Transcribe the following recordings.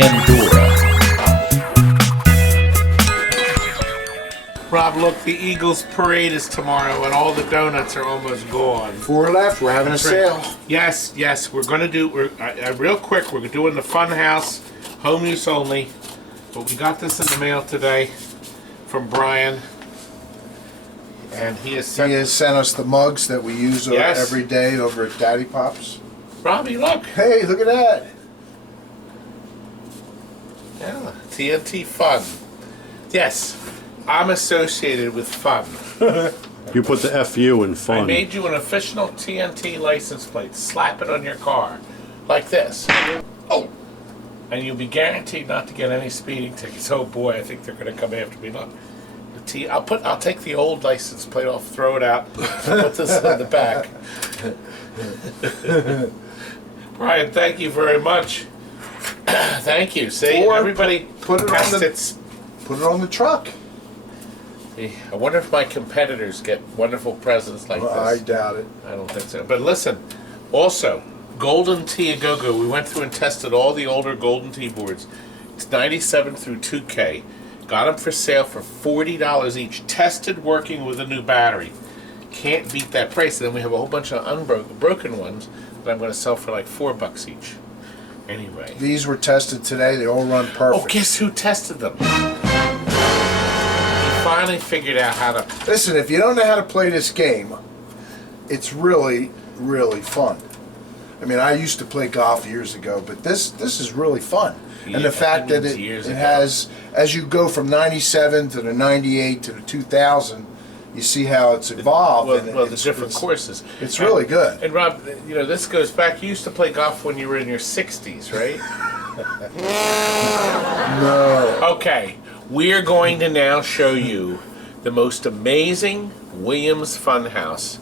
Pandora. Rob, look, the Eagles parade is tomorrow and all the donuts are almost gone. 4 left, we're having a sale. Yes, we're going to do, real quick, we're doing the Funhouse, home use only. But we got this in the mail today from Brian. And he has sent us the mugs that we use every day over at Daddy Pop's. Robbie, look. Hey, look at that. Yeah, TNT Fun. Yes, I'm associated with fun. You put the FU in fun. I made you an official TNT license plate. Slap it on your car. Like this. Oh! And you'll be guaranteed not to get any speeding tickets. Oh boy, I think they're going to come after me. Look. I'll take the old license plate off, throw it out, put this on the back. Brian, thank you very much. Thank you. See, everybody put it on the truck. I wonder if my competitors get wonderful presents like this. I doubt it. I don't think so. But listen, also, Golden Tee A Go-Go. We went through and tested all the older Golden Tee boards. It's 97 through 2K. Got them for sale for $40 each. Tested working with a new battery. Can't beat that price. And then we have a whole bunch of broken ones that I'm going to sell for like $4 each. Anyway. These were tested today. They all run perfect. Oh, guess who tested them? He finally figured out how to... Listen, if you don't know how to play this game, it's really, really fun. I mean, I used to play golf years ago, but this is really fun. And the fact that it has, as you go from 97 to the 98 to the 2000, you see how it's evolved. Well, the different courses. It's really good. And Rob, you know, this goes back. You used to play golf when you were in your 60s, right? No. Okay, we are going to now show you the most amazing Williams Funhouse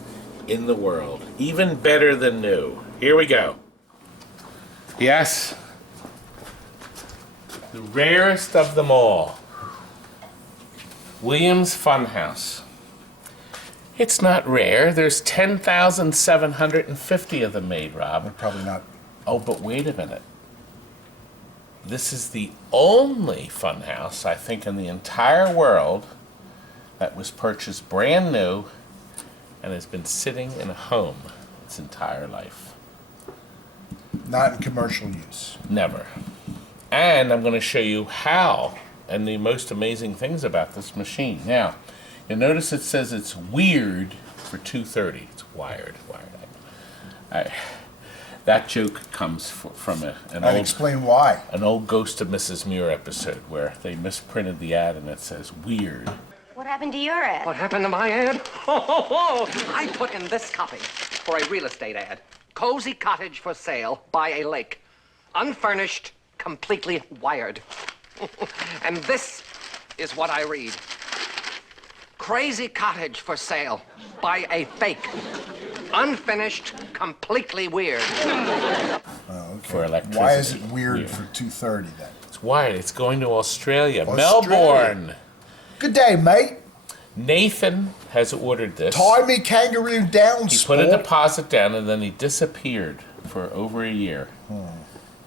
in the world. Even better than new. Here we go. Yes. The rarest of them all. Williams Funhouse. It's not rare. There's 10,750 of them made, Rob. Probably not. Oh, but wait a minute. This is the only Funhouse, I think, in the entire world that was purchased brand new and has been sitting in a home its entire life. Not in commercial use. Never. And I'm going to show you how and the most amazing things about this machine. Now, you'll notice it says it's weird for 230. It's wired. That joke comes from explain why. An old Ghost and Mrs Muir episode where they misprinted the ad and it says weird. What happened to your ad? What happened to my ad? I put in this copy for a real estate ad. Cozy cottage for sale by a lake. Unfurnished, completely wired. And this is what I read. Crazy cottage for sale by a fake. Unfinished, completely weird. Oh, okay. For electricity. Why is it weird for 230 then? It's wired. It's going to Australia. Melbourne. Good day, mate. Nathan has ordered this. Tie me kangaroo down, He put a deposit down and then he disappeared for over a year.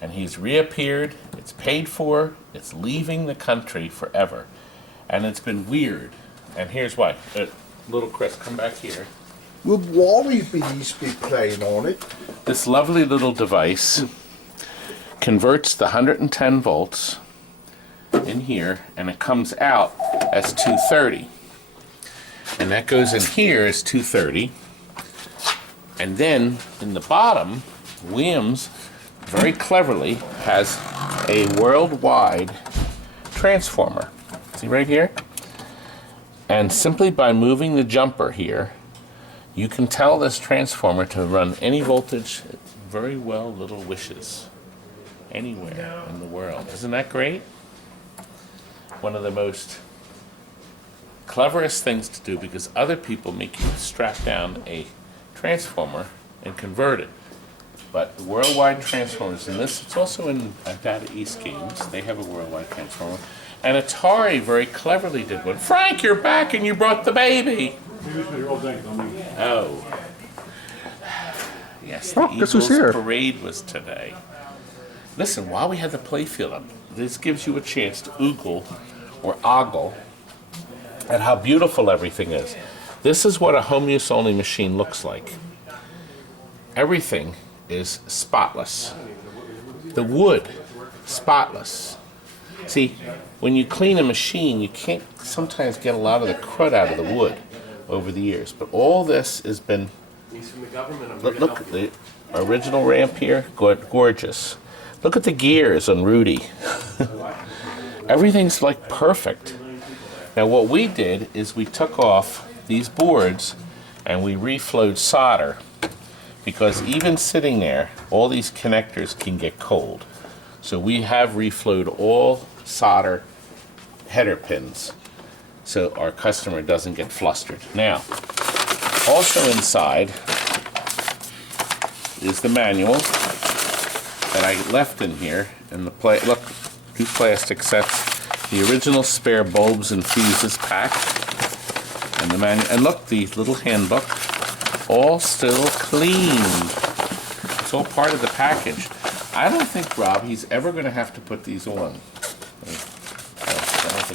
And he's reappeared. It's paid for. It's leaving the country forever. And it's been weird. And here's why. Little Chris, come back here. Will Wally be playing on it? This lovely little device converts the 110 volts in here, and it comes out as 230. And that goes in here as 230. And then in the bottom, Williams very cleverly has a worldwide transformer. See right here? And simply by moving the jumper here, you can tell this transformer to run any voltage, very well little wishes, anywhere in the world. Isn't that great? One of the most cleverest things to do, because other people make you strap down a transformer and convert it. But the worldwide transformers in this, it's also in Data East games, they have a worldwide transformer. And Atari very cleverly did one. Frank, you're back and you brought the baby. Oh. Yes, the Eagles parade was today. Listen, while we had the play field up, this gives you a chance to oogle or ogle at how beautiful everything is. This is what a home use only machine looks like. Everything is spotless. The wood, spotless. See, when you clean a machine, you can't sometimes get a lot of the crud out of the wood over the years. But all this has been, look at the original ramp here, gorgeous. Look at the gears on Rudy. Everything's like perfect. Now what we did is we took off these boards and we reflowed solder, because even sitting there, all these connectors can get cold. So we have reflowed all solder header pins so our customer doesn't get flustered. Now, also inside is the manual that I left in here, and the look, 2 plastic sets, the original spare bulbs and fuses pack, and the manual, and look, the little handbook, all still clean. It's all part of the package. I don't think, Rob, he's ever going to have to put these on.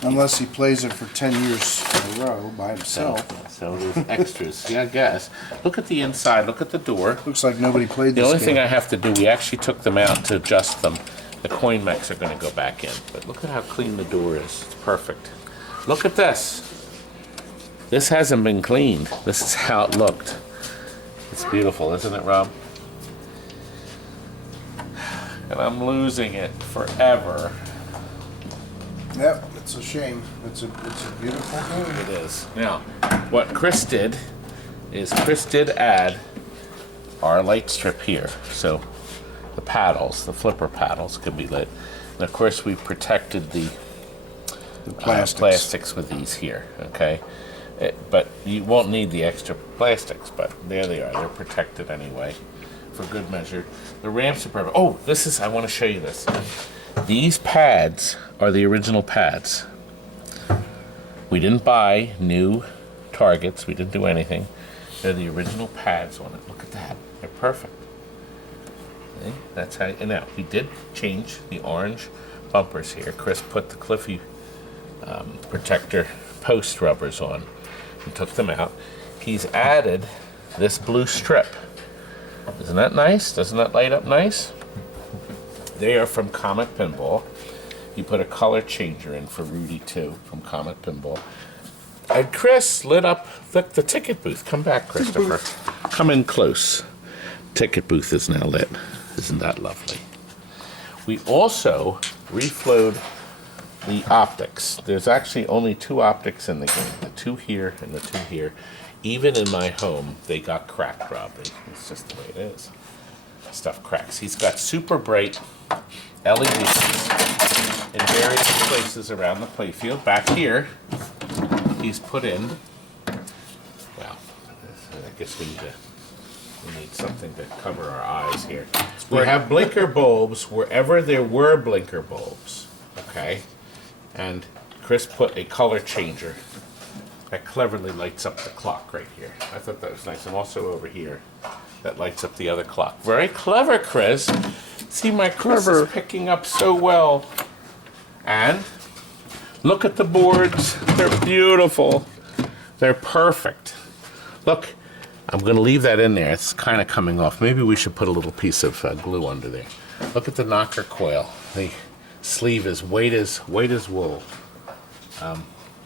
Unless he plays it for 10 years in a row by himself. So there's extras. Yeah, I guess. Look at the inside. Look at the door. Looks like nobody played this The only game. thing I have to do, we actually took them out to adjust them. The coin mechs are going to go back in. But look at how clean the door is. It's perfect. Look at this. This hasn't been cleaned. This is how it looked. It's beautiful, isn't it, Rob? And I'm losing it forever. Yep, it's a shame. It's a beautiful game. It is. Now, what Chris did is Chris did add our light strip here. So the paddles, the flipper paddles could be lit. And of course we protected the plastics with these here, okay? But you won't need the extra plastics, but there they are. They're protected anyway, for good measure. The ramps are perfect. Oh, I want to show you this. These pads are the original pads. We didn't buy new targets. We didn't do anything. They're the original pads on it. Look at that. They're perfect. See? That's how. And now we did change the orange bumpers here. Chris put the Cliffy protector post rubbers on and took them out. He's added this blue strip. Isn't that nice? Doesn't that light up nice? They are from Comet Pinball. You put a color changer in for Rudy too, from Comet Pinball. And Chris lit up the ticket booth. Come back, Christopher. Come in close. Ticket booth is now lit. Isn't that lovely? We also reflowed the optics. There's actually only 2 optics in the game. The 2 here and the 2 here. Even in my home, they got cracked, Rob. It's just the way it is. Stuff cracks. He's got super bright LEDs in various places around the playfield. Back here, he's put in, well, I guess we need something to cover our eyes here. We have blinker bulbs wherever there were blinker bulbs, okay? And Chris put a color changer that cleverly lights up the clock right here. I thought that was nice. And also over here, that lights up the other clock. Very clever, Chris. See, my Chris is picking up so well. And look at the boards. They're beautiful. They're perfect. Look, I'm going to leave that in there. It's kind of coming off. Maybe we should put a little piece of glue under there. Look at the knocker coil. The sleeve is white as wool.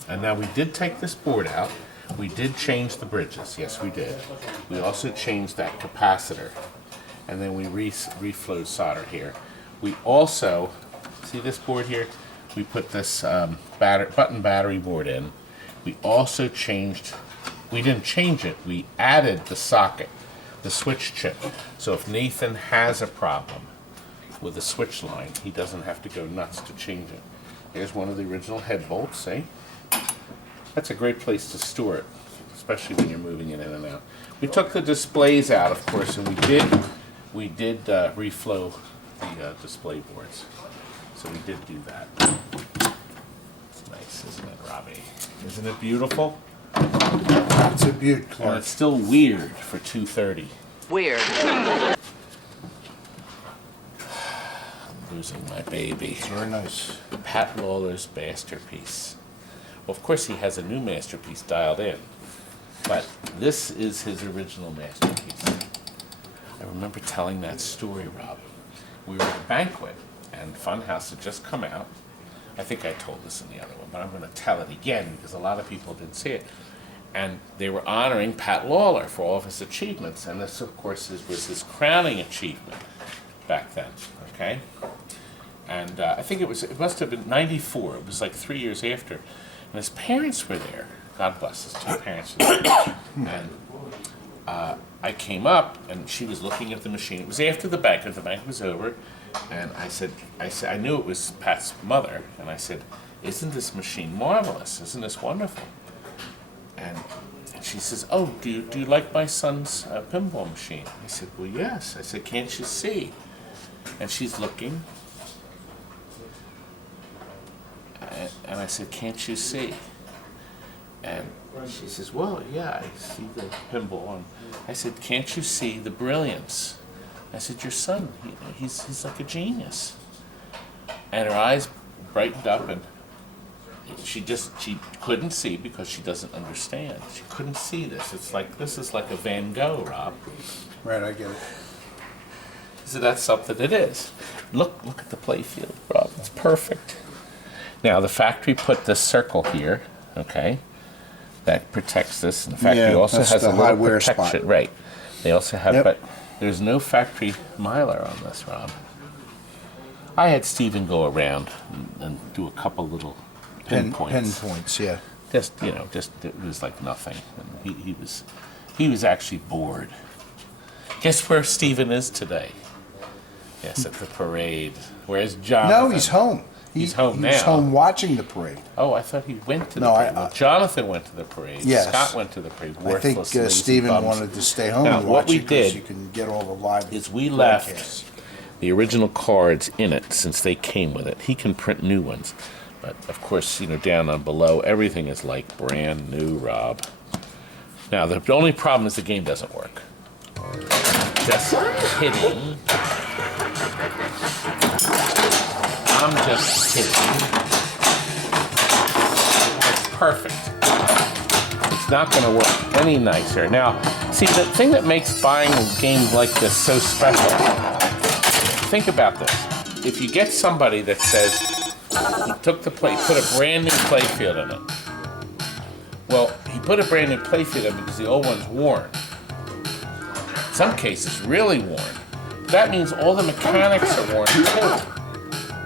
And now we did take this board out. We did change the bridges. Yes, we did. We also changed that capacitor. And then we reflowed solder here. We also, see this board here? We put this button battery board in. We also changed, we didn't change it, we added the socket, the switch chip. So if Nathan has a problem with the switch line, he doesn't have to go nuts to change it. Here's one of the original head bolts, see? That's a great place to store it, especially when you're moving it in and out. We took the displays out, of course, and we did reflow the display boards. So we did do that. It's nice, isn't it, Robbie? Isn't it beautiful? It's a beaut, And Clark. it's still weird for 2:30. Weird. Lose losing my baby. Very nice. Pat Lawler's masterpiece. Well, of course, he has a new masterpiece dialed in, but this is his original masterpiece. I remember telling that story, Rob. We were at a banquet, and Funhouse had just come out. I think I told this in the other one, but I'm going to tell it again because a lot of people didn't see it. And they were honoring Pat Lawler for all of his achievements, and this, of course, was his crowning achievement back then. Okay, and I think it must have been '94. It was like 3 years after, and his parents were there. God bless his two parents were there. And I came up, and she was looking at the machine. It was after the banquet. The banquet was over, and I said, I knew it was Pat's mother, and I said, "Isn't this machine marvelous? Isn't this wonderful?" And she says, "Oh, do you like my son's pinball machine?" I said, "Well, yes." I said, "Can't you see?" And she's looking, and I said, "Can't you see?" And she says, "Well, yeah, I see the pinball." And I said, "Can't you see the brilliance?" I said, "Your son, he's like a genius." And her eyes brightened up, and she couldn't see because she doesn't understand. She couldn't see this. This is like a Van Gogh, Rob. Right, I get it. So that's something it is. Look at the play field, Rob. It's perfect. Now the factory put this circle here, okay, that protects this. And the factory also that's has the a little high wear protection, spot. right? They also have, Yep. but there's no factory miler on this, Rob. I had Stephen go around and do a couple little pinpoints. Pinpoints, yeah. Just it was like nothing. And he was actually bored. Guess where Stephen is today? Yes, at the parade. Where's Jonathan? No, he's home. He's home now. He's home watching the parade. Oh, I thought he went to the No, parade. Well, Jonathan went to the parade. Yes. Scott went to the parade. I think Worthless, lazy Stephen bums. wanted to stay home Now, and what watch we it 'cause did you can get all the live is we broadcasts. left the original cards in it since they came with it. He can print new ones. But, of course, down on below, everything is like brand new, Rob. Now, the only problem is the game doesn't work. Just kidding. I'm just kidding. It's perfect. It's not going to work any nicer. Now, see, the thing that makes buying games like this so special, think about this. If you get somebody that says he took the play, put a brand new playfield in it. Well, he put a brand new playfield in because the old one's worn. In some cases, really worn. That means all the mechanics are worn too.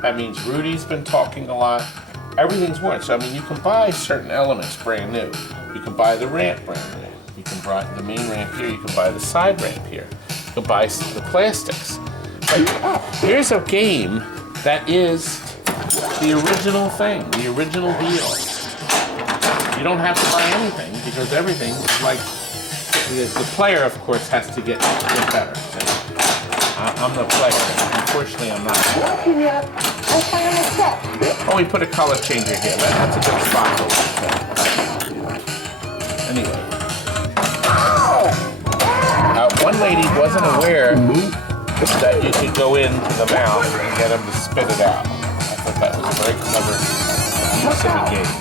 That means Rudy's been talking a lot. Everything's worn. So, you can buy certain elements brand new. You can buy the ramp brand new. You can buy the main ramp here. You can buy the side ramp here. You can buy the plastics. But here's a game that is the original thing, the original deal. You don't have to buy anything because everything is like, the player, of course, has to get better. So, I'm the player. Unfortunately, I'm not. Oh, we put a color changer here. That's a good spot. Anyway. One lady wasn't aware that you could go into the mouth and get them to spit it out. I thought that was a very clever use of a game.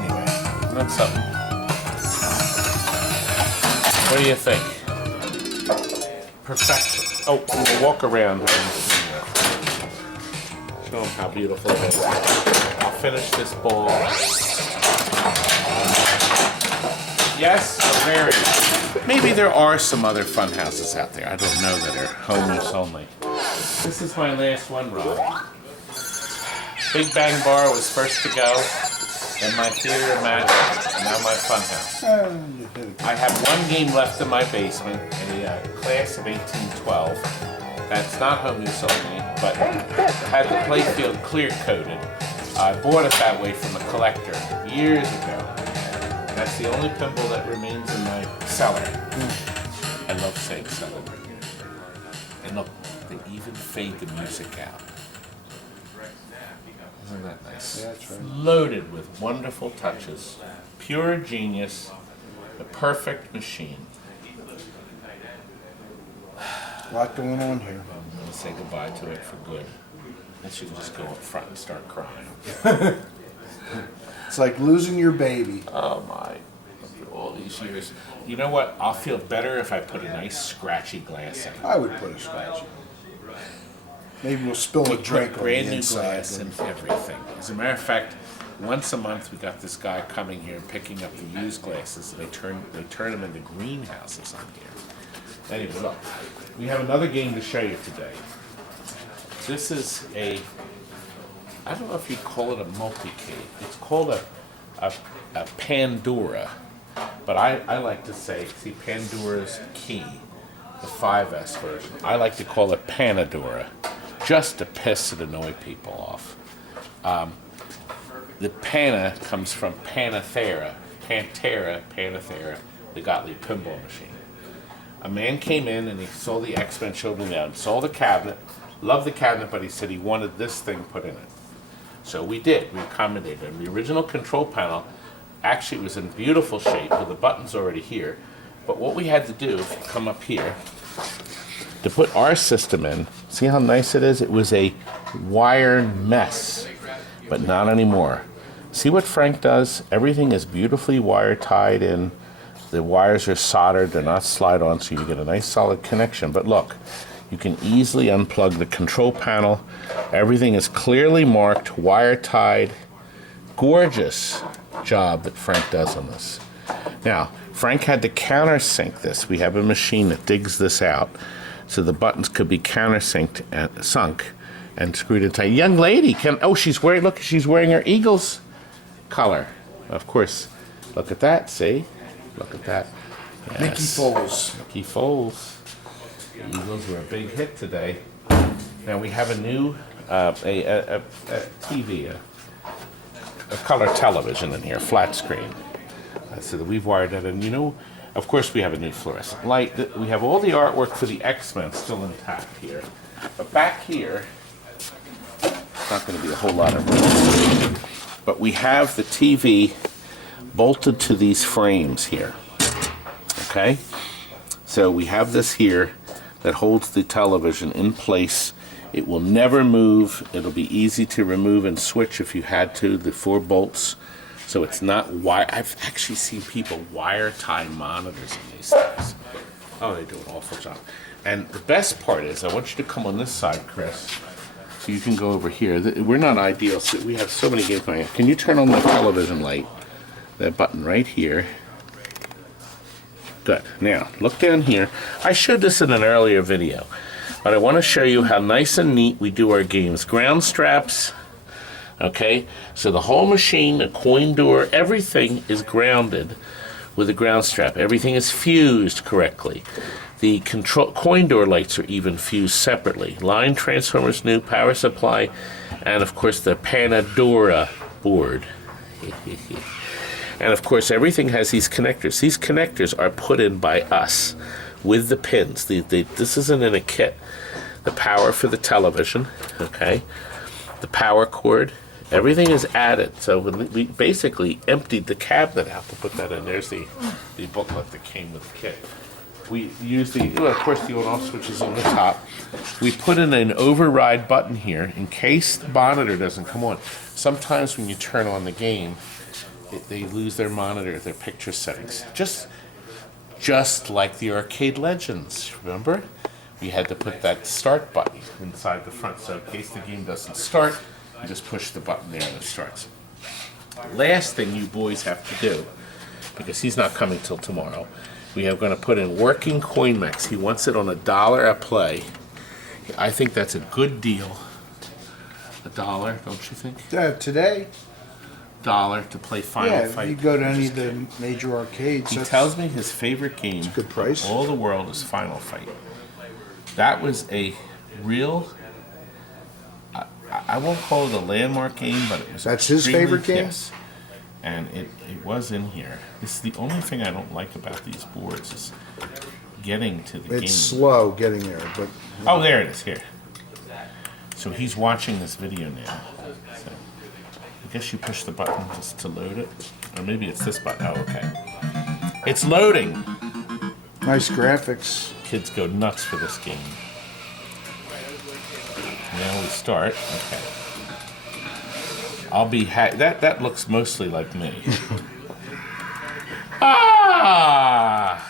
Anyway, that's something. What do you think? Perfection. Oh, we'll walk around and show them how beautiful it is. I'll finish this ball. Yes, very. Maybe there are some other fun houses out there. I don't know that are home use only. This is my last one, Rob. Big Bang Bar was first to go, then my Theater of Magic, and now my fun house. I have one game left in my basement, a class of 1812. That's not home use only, but had the playfield clear coated. I bought it that way from a collector years ago. That's the only pinball that remains in my cellar. I love saying cellar. And look, they even fade the music out. Isn't that nice? Yeah, that's right. Loaded with wonderful touches. Pure genius. The perfect machine. A lot going on here. I'm going to say goodbye to it for good. And she can just go up front and start crying. It's like losing your baby. Oh my, after all these years. You know what? I'll feel better if I put a nice scratchy glass in. I would put a scratch. Maybe we'll spill a drink on Brand the new inside. glass and everything. As a matter of fact, once a month we got this guy coming here and picking up the used glasses. And they turn them into greenhouses on here. Anyway, look, we have another game to show you today. This is I don't know if you'd call it a multi-cave. It's called a Pandora. But I like to say, see, Pandora's Key, the 5S version. I like to call it Panadora, just to piss and annoy people off. The Pana comes from Panathera, the Gottlieb Pinball Machine. A man came in and he saw the X-Men children down, saw the cabinet, loved the cabinet, but he said he wanted this thing put in it. So we did. We accommodated him. The original control panel actually was in beautiful shape with the buttons already here. But what we had to do, if you come up here, to put our system in, see how nice it is? It was a wire mess, but not anymore. See what Frank does? Everything is beautifully wire tied in. The wires are soldered, they're not slide on, so you get a nice solid connection. But look, you can easily unplug the control panel. Everything is clearly marked, wire tied. Gorgeous job that Frank does on this. Now, Frank had to countersink this. We have a machine that digs this out so the buttons could be countersinked and sunk and screwed in tight. Young lady she's wearing her Eagles color. Of course, look at that, see? Look at that. Yes. Nicky Foles. Nicky Foles. The Eagles were a big hit today. Now we have a new TV, a color television in here, flat screen. So that we've wired that in. You know, of course we have a new fluorescent light. We have all the artwork for the X-Men still intact here. But back here, it's not going to be a whole lot of room. But we have the TV bolted to these frames here. Okay? So we have this here that holds the television in place. It will never move. It'll be easy to remove and switch if you had to, the 4 bolts. So it's not wire. I've actually seen people wire tie monitors in these things. Oh, they do an awful job. And the best part is, I want you to come on this side, Chris, so you can go over here. We're not ideal, so we have so many games going on. Can you turn on the television light? That button right here. Good. Now, look down here. I showed this in an earlier video, but I want to show you how nice and neat we do our games. Ground straps, okay? So the whole machine, the coin door, everything is grounded with a ground strap. Everything is fused correctly. The coin door lights are even fused separately. Line transformers, new power supply, and of course the Panadora board. And of course, everything has these connectors. These connectors are put in by us with the pins. This isn't in a kit. The power for the television, okay? The power cord, everything is added. So we basically emptied the cabinet out to put that in. There's the booklet that came with the kit. We use of course, the on-off switch is on the top. We put in an override button here in case the monitor doesn't come on. Sometimes when you turn on the game, they lose their monitor, their picture settings. Just like the Arcade Legends, remember? We had to put that start button inside the front, so in case the game doesn't start, you just push the button there and it starts. Last thing you boys have to do, because he's not coming till tomorrow, we are going to put in working coin mechs. He wants it on $1 a play. I think that's a good deal. $1, don't you think? Today? $1 to play Final Fight. Yeah, you go to any of the major arcades. He tells me his favorite game good price. in all the world is Final Fight. That was a real, I won't call it a landmark game, but it was That's his favorite game? Yes. And it was in here. This is the only thing I don't like about these boards is getting to the game. It's slow getting there, but... Oh, there it is, here. So he's watching this video now. So I guess you push the button just to load it. Or maybe it's this button. Oh, okay. It's loading. Nice graphics. kids go nuts for this game. Now we start. Okay. I'll be that looks mostly like me. Ah!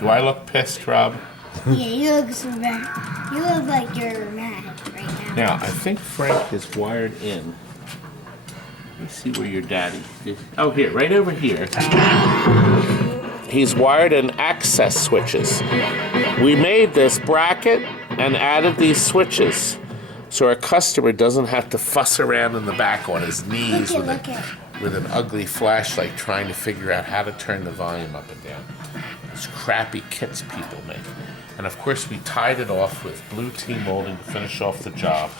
Do I look pissed, Rob? Yeah, you look mad. You look like you're mad right now. Now, I think Frank is wired in. Let me see where your daddy is. Oh, here, right over here. He's wired in access switches. We made this bracket and added these switches so our customer doesn't have to fuss around in the back on his knees with an ugly flashlight trying to figure out how to turn the volume up and down. Those crappy kits people make. And of course we tied it off with blue tea molding to finish off the job.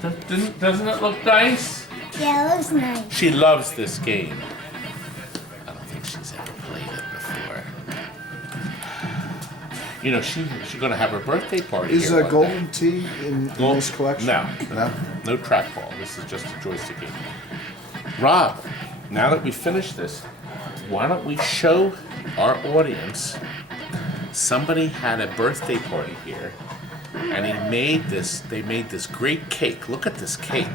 Doesn't it look nice? Yeah, it looks nice. She loves this game. I don't think she's ever played it before. You know, she's gonna have her birthday party Is here a one golden day. tea in this collection? No trackball. This is just a joystick game. Rob, now that we finished this, why don't we show our audience somebody had a birthday party here and they made this great cake. Look at this cake.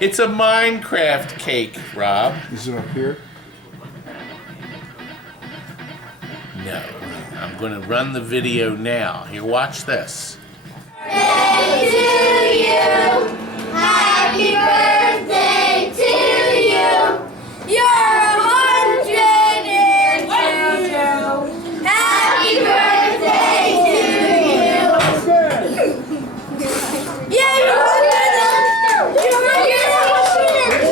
It's a Minecraft cake, Rob. Is it up here? No. I'm going to run the video now. Here, watch this. Birthday to you. Happy birthday to you. You're 102. Happy birthday to you. Yeah, you're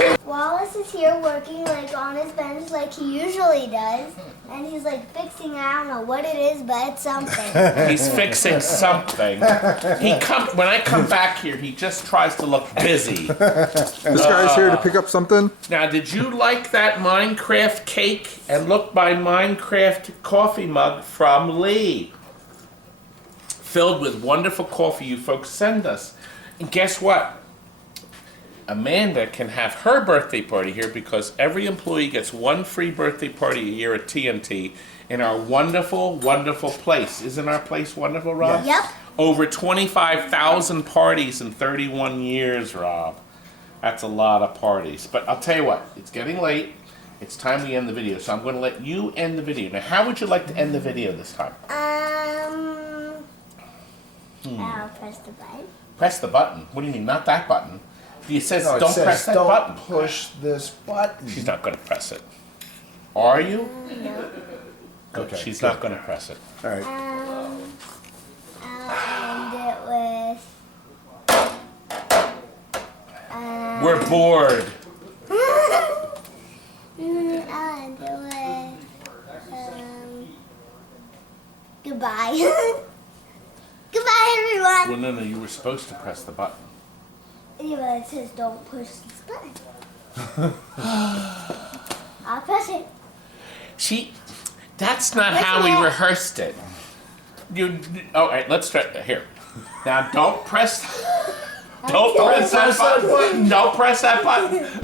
102. Wallace is here working like on his bench like he usually does. And he's like fixing, I don't know what it is, but it's something. He's fixing something. When I come back here, he just tries to look busy. This guy's here to pick up something. Now, did you like that Minecraft cake? And look, my Minecraft coffee mug from Lee. Filled with wonderful coffee you folks send us. And guess what? Amanda can have her birthday party here because every employee gets one free birthday party a year at TNT in our wonderful, wonderful place. Isn't our place wonderful, Rob? Yep. Over 25,000 parties in 31 years, Rob. That's a lot of parties. But I'll tell you what, it's getting late. It's time we end the video, so I'm going to let you end the video. Now, how would you like to end the video this time? I'll press the button. Press the button? What do you mean, not that button? It says No, it don't says press that don't button. push this button. She's not going to press it. Are you? No. Good. Okay, She's good. not going to press it. All right. I'll end it with. We're bored. I'll end it with. Goodbye. Goodbye, everyone. Well, no, you were supposed to press the button. Yeah, but it says don't push this button. I'll press it. That's not how we rehearsed it. All right, let's try here. Now, don't press that button. Don't press that button.